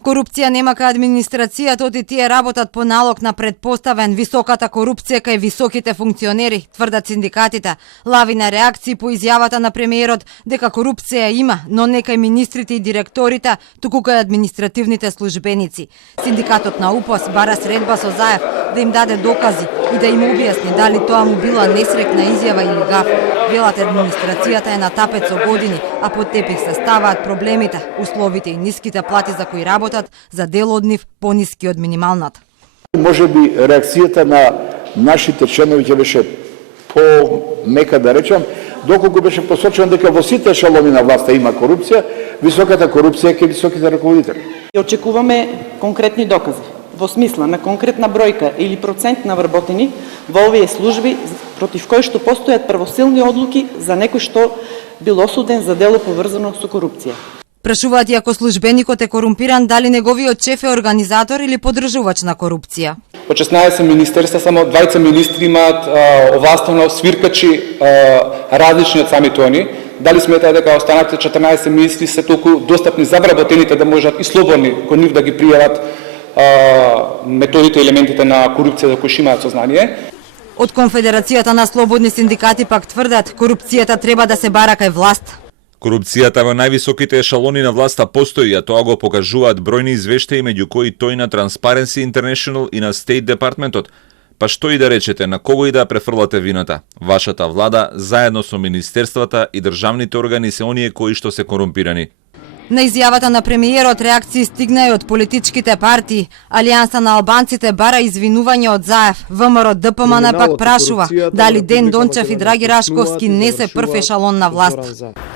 Корупција нема кај администрацијата, оти тие работат по налог на предпоставен високата корупција кај високите функционери, тврдат синдикатите. Лавина реакции по изјавата на премиерот дека корупција има, но не кај министрите и директорите, туку кај административните службеници. Синдикатот на УПОС бара средба со Заев да им даде докази и да им објасни дали тоа му била несрекна изјава или гаф. Велат администрацијата е на тапет со години, а под тепих се ставаат проблемите, условите и ниските плати за кои работат, за дел од нив пониски од минималната. Може би реакцијата на нашите членови ќе беше по-мека да речам, доколку беше посочено дека во сите ешелони на власта има корупција, високата корупција е кај високите раководители. Очекуваме конкретни докази во смисла на конкретна бројка или процент на вработени во овие служби против кои што постојат правосилни одлуки за некој што бил осуден за дело поврзано со корупција. Прашуваат и ако службеникот е корумпиран, дали неговиот шеф е организатор или поддржувач на корупција. Од 16 министерства само 20 министри имаат овластено свиркачи различни од самите они. Дали сметаат дека останатите 14 министри се толку достапни за вработените да можат и слободни кон нив да ги пријават методите и елементите на корупција за кои имаат сознание? Од Конфедерацијата на слободни синдикати пак тврдат, корупцијата треба да се бара кај власт. Корупцијата во највисоките ешалони на власта постои, а тоа го покажуваат бројни извештаи, меѓу кои тој на Transparency International и на State Департментот. Па што и да речете, на кого и да префрлате вината? Вашата влада, заедно со министерствата и државните органи се оние кои што се корумпирани. На изјавата на премиерот реакции стигна и од политичките партии. Алијанса на албанците бара извинување од Заев. ВМРО ДПМН пак прашува дали Ден Дончев и Драги Рашковски не се прв ешалон на власт.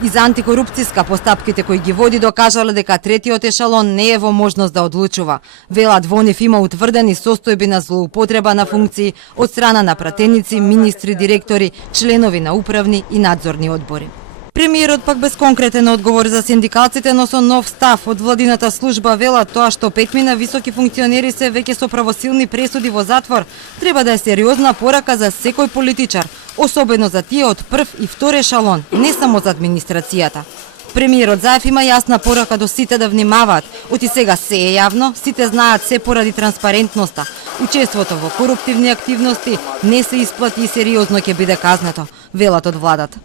И за антикорупцијска постапките кои ги води докажале дека третиот ешалон не е во можност да одлучува. Велат во нив има утврдени состојби на злоупотреба на функции од страна на пратеници, министри, директори, членови на управни и надзорни одбори. Премиерот пак без конкретен одговор за синдикалците, но со нов став од владината служба велат тоа што петмина високи функционери се веќе со правосилни пресуди во затвор, треба да е сериозна порака за секој политичар, особено за тие од прв и втор ешалон, не само за администрацијата. Премиерот Заев има јасна порака до сите да внимаваат. Оти сега се е јавно, сите знаат се поради транспарентноста. Учеството во коруптивни активности не се исплати и сериозно ќе биде казнето, велат од владата.